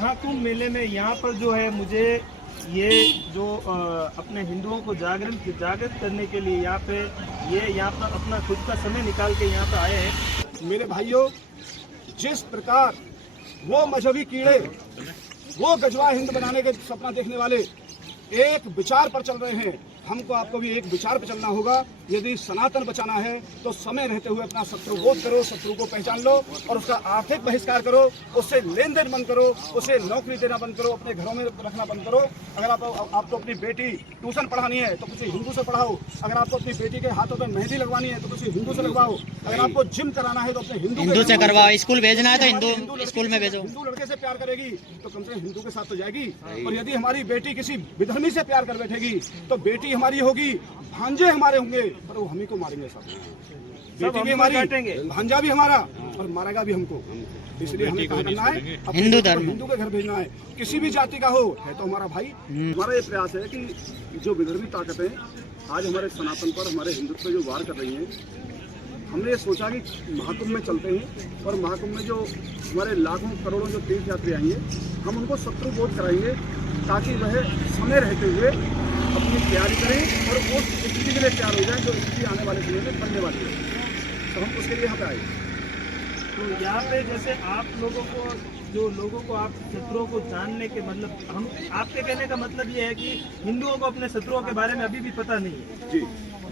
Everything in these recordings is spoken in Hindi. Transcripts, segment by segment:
महाकुंभ मेले में यहाँ पर जो है मुझे ये जो अपने हिंदुओं को जागृत करने के लिए यहाँ पर अपना खुद का समय निकाल के यहाँ पर आए हैं। मेरे भाइयों, जिस प्रकार वो मजहबी कीड़े, वो गजवा हिंद बनाने के सपना देखने वाले एक विचार पर चल रहे हैं, हमको आपको भी एक विचार पर चलना होगा। यदि सनातन बचाना है तो समय रहते हुए अपना शत्रु बोध करो, शत्रु को पहचान लो और उसका आर्थिक बहिष्कार करो, उससे लेन देन बंद करो, उसे नौकरी देना बंद करो, अपने घरों में रखना बंद करो। अगर आपको अपनी बेटी ट्यूशन पढ़ानी है तो किसी हिंदू से पढ़ाओ। अगर आपको अपनी बेटी के हाथों में मेहंदी लगवानी है तो किसी हिंदू से लगवाओ। अगर आपको जिम कराना है तो अपने हिंदू से करवाओ। स्कूल भेजना है तो हिंदू स्कूल में भेजो। हिंदू लड़के से प्यार करेगी तो कम से कम हिंदू के साथ तो जाएगी। और यदि हमारी बेटी किसी विधर्मी से प्यार कर बैठेगी तो बेटी हमारी होगी, भांजे हमारे होंगे, पर वो हम ही को मारेंगे। सब बेटी भी हमारी, भांजा भी हमारा और मारेगा भी हमको। इसलिए हमें कहा करना है, हिंदू धर्म, हिंदू के घर भेजना है, किसी भी जाति का हो, है तो हमारा भाई। हमारा ये प्रयास है कि जो विधर्मी ताकतें आज हमारे सनातन पर, हमारे हिंदुत्व पर जो वार कर रही हैं, हमने सोचा कि महाकुंभ में चलते हैं और महाकुंभ में जो हमारे लाखों करोड़ों जो तीर्थ यात्री आएंगे, हम उनको शत्रु बोध कराएंगे ताकि वह समय रहते हुए अपनी तैयारी करें और उस स्थिति के लिए तैयार हो जाए जो स्थिति आने वाले समय में बनने वाली है। तो हम उसके लिए यहाँ पे आए। तो यहाँ पे जैसे आप लोगों को आप शत्रुओं को जानने के मतलब, हम आपके कहने का मतलब ये है कि हिंदुओं को अपने शत्रुओं के बारे में अभी भी पता नहीं है। जी,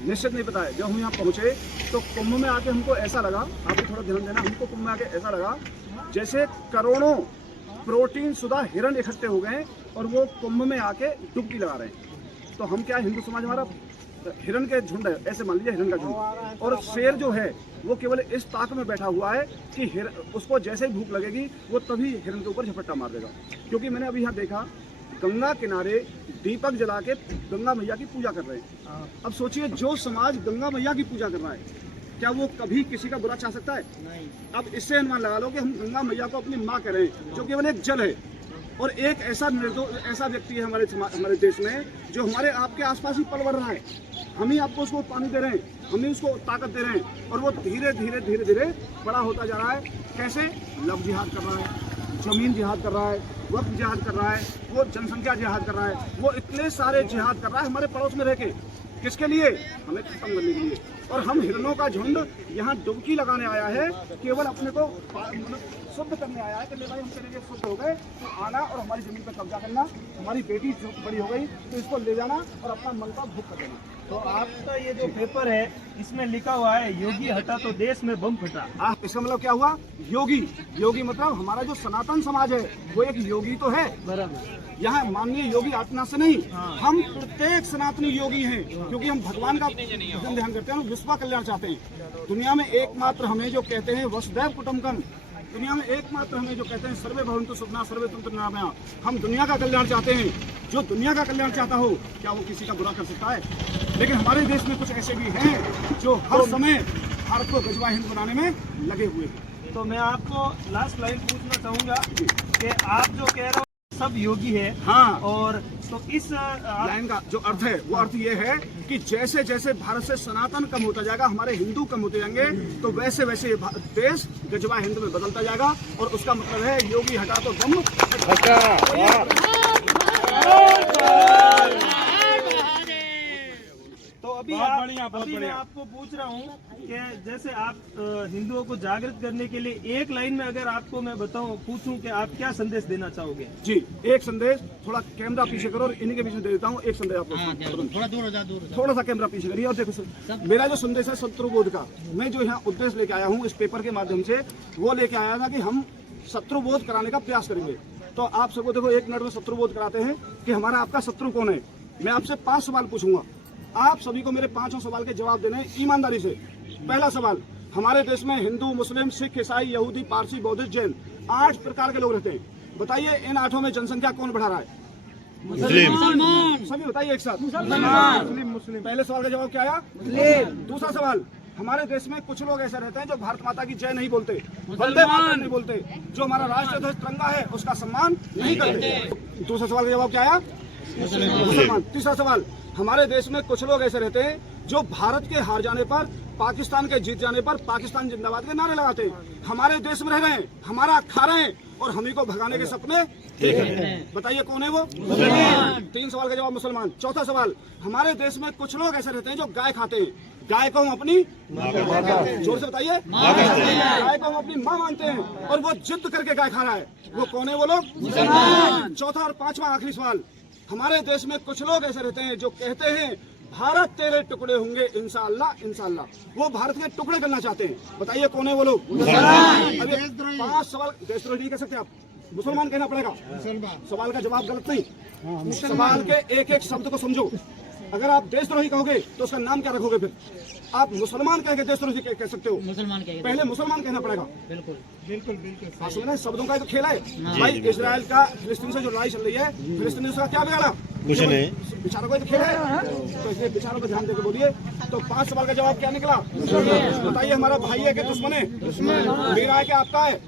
निश्चित नहीं पता है। जब हम यहाँ पहुँचे तो कुंभ में आके हमको ऐसा लगा, आपको थोड़ा ध्यान देना, हमको कुंभ में आके ऐसा लगा जैसे करोड़ों प्रोटीन शुदा हिरण इकट्ठे हो गए और वो कुंभ में आके डुबकी लगा रहे हैं। तो हम क्या, हिंदू समाज हमारा हिरण के झुंड है, ऐसे मान लीजिए हिरण का झुंड, और शेर जो है वो केवल इस ताक में बैठा हुआ है कि उसको जैसे ही भूख लगेगी वो तभी हिरण के ऊपर झपट्टा मार देगा। क्योंकि मैंने अभी यहाँ देखा गंगा किनारे दीपक जला के गंगा मैया की पूजा कर रहे हैं। अब सोचिए, जो समाज गंगा मैया की पूजा कर रहा है, क्या वो कभी किसी का बुरा चाह सकता है? नहीं। अब इससे अनुमान लगा लो कि हम गंगा मैया को अपनी माँ कह रहे हैं, जो केवल एक जल है। और एक ऐसा व्यक्ति है हमारे देश में जो हमारे आपके आसपास ही पल बढ़ रहा है। हम ही आपको उसको पानी दे रहे हैं, हम ही उसको ताकत दे रहे हैं, और वो धीरे धीरे बड़ा होता जा रहा है। कैसे? लव जिहाद कर रहा है, जमीन जिहाद कर रहा है, वक्त जिहाद कर रहा है, वो जनसंख्या जिहाद कर रहा है, वो इतने सारे जिहाद कर रहा है हमारे पड़ोस में रह के। किसके लिए? हमें खत्म करने के लिए। और हम हिरणों का झुंड यहाँ डुबकी लगाने आया है, केवल अपने को शुद्ध करने आया है कि भाई हम चलेंगे, शुद्ध हो गए तो आना और हमारी जमीन पर कब्जा करना, हमारी बेटी जो बड़ी हो गई तो इसको ले जाना और अपना मन का भूख कर देना। तो आपका ये जो पेपर है इसमें लिखा हुआ है योगी हटा तो देश में बम फटा। इसका मतलब क्या हुआ? योगी मतलब हमारा जो सनातन समाज है वो एक योगी तो है। बराबर। यहाँ माननीय योगी आदित्यनाथ से नहीं, हम प्रत्येक सनातनी योगी हैं, क्योंकि हम भगवान का ध्यान करते हैं, विश्व कल्याण चाहते हैं। दुनिया में एकमात्र हमें जो कहते हैं वसुधैव कुटुंबकम, दुनिया में एकमात्र हमें जो कहते हैं सर्वे भवन्तु सुखिनः सर्वे सन्तु निरामया, हम दुनिया का कल्याण चाहते हैं। जो दुनिया का कल्याण चाहता हो, क्या वो किसी का बुरा कर सकता है? लेकिन हमारे देश में कुछ ऐसे भी हैं जो हर समय भारत को गजवा हिंद बनाने में लगे हुए हैं। तो मैं आपको लास्ट लाइन पूछना चाहूँगा कि आप जो कह रहे हो सब योगी है, हाँ, और तो इस लाइन का जो अर्थ है वो अर्थ ये है कि जैसे जैसे भारत से सनातन कम होता जाएगा, हमारे हिंदू कम होते जाएंगे, तो वैसे वैसे देश गजवा हिंद में बदलता जाएगा। और उसका मतलब है योगी हटा तो दम हटा। तो अभी मैं आपको पूछ रहा हूँ कि जैसे आप हिंदुओं को जागृत करने के लिए एक लाइन में अगर आपको मैं पूछूं कि आप क्या संदेश देना चाहोगे? जी, एक संदेश, थोड़ा कैमरा पीछे करो और इन्हीं के बीच में दे देता हूँ एक संदेश आपको। थोड़ा सा कैमरा पीछे करिए और देखो, मेरा जो संदेश है शत्रु बोध का, मैं जो यहाँ उद्देश्य लेके आया हूँ इस पेपर के माध्यम से, वो लेके आया था कि हम शत्रु बोध कराने का प्रयास करेंगे। तो आप सबको देखो, 1 मिनट में शत्रु बोध कराते हैं कि हमारा आपका शत्रु कौन है। मैं आपसे 5 सवाल पूछूंगा, आप सभी को मेरे 5 सवाल के जवाब देने हैं ईमानदारी से। पहला सवाल, हमारे देश में हिंदू, मुस्लिम, सिख, ईसाई, यहूदी, पारसी, बौद्धिस्ट, जैन 8 प्रकार के लोग रहते हैं। बताइए इन 8 में जनसंख्या कौन बढ़ा रहा है? मुसलमान। सभी बताइए एक साथ। मुस्लिम। पहले सवाल का जवाब क्या आया? मुस्लिम। दूसरा सवाल, हमारे देश में कुछ लोग ऐसे रहते हैं जो भारत माता की जय नहीं बोलते, वंदे मातरम नहीं बोलते, जो हमारा राष्ट्रीय ध्वज तिरंगा है उसका सम्मान नहीं करते। दूसरा सवाल का जवाब क्या आया? मुसलमान। तीसरा सवाल, हमारे देश में कुछ लोग ऐसे रहते हैं जो भारत के हार जाने पर, पाकिस्तान के जीत जाने पर पाकिस्तान जिंदाबाद के नारे लगाते हैं। हमारे देश में रह रहे हैं, हमारा खा रहे हैं, और हम ही को भगाने के सपने देखे हैं। बताइए कौन है वो? मुसलमान। 3 सवाल का जवाब मुसलमान। चौथा सवाल, हमारे देश में कुछ लोग ऐसे रहते हैं जो गाय खाते हैं, गाय को हम अपनी जोर से बताइए, गाय को हम अपनी माँ मानते हैं और वो जिद करके गाय खा रहा है, वो कौन है वो लोग? मुसलमान। चौथा और पांचवा आखिरी सवाल, हमारे देश में कुछ लोग ऐसे रहते हैं जो कहते हैं भारत तेरे टुकड़े होंगे इंशाअल्लाह इंशाअल्लाह, वो भारत के टुकड़े करना चाहते हैं। बताइए कौन है वो लोग? अभी 5 सवाल। देशद्रोही नहीं कह सकते आप, मुसलमान कहना पड़ेगा। सवाल का जवाब गलत नहीं, सवाल के एक एक शब्द को समझो। अगर आप देशद्रोही कहोगे तो उसका नाम क्या रखोगे? फिर आप मुसलमान कह के देशद्रोही कह सकते हो, मुसलमान कहेंगे। पहले मुसलमान कहना पड़ेगा। बिल्कुल बिल्कुल बिल्कुल हाँ, सुन रहे हैं, शब्दों का ही तो खेल है भाई। इजराइल का फिलिस्तीन से जो लड़ाई चल रही है, फिलिस्तीन ने उसका क्या बिगाड़ा? कुछ नहीं, बेचारों का ही तो खेल है। तो इसलिए बेचारों पर ध्यान देकर बोलिए। तो 5 सवाल का जवाब क्या निकला? बताइए, हमारा भाई है कि दुश्मन है? मेरा है कि आपका है?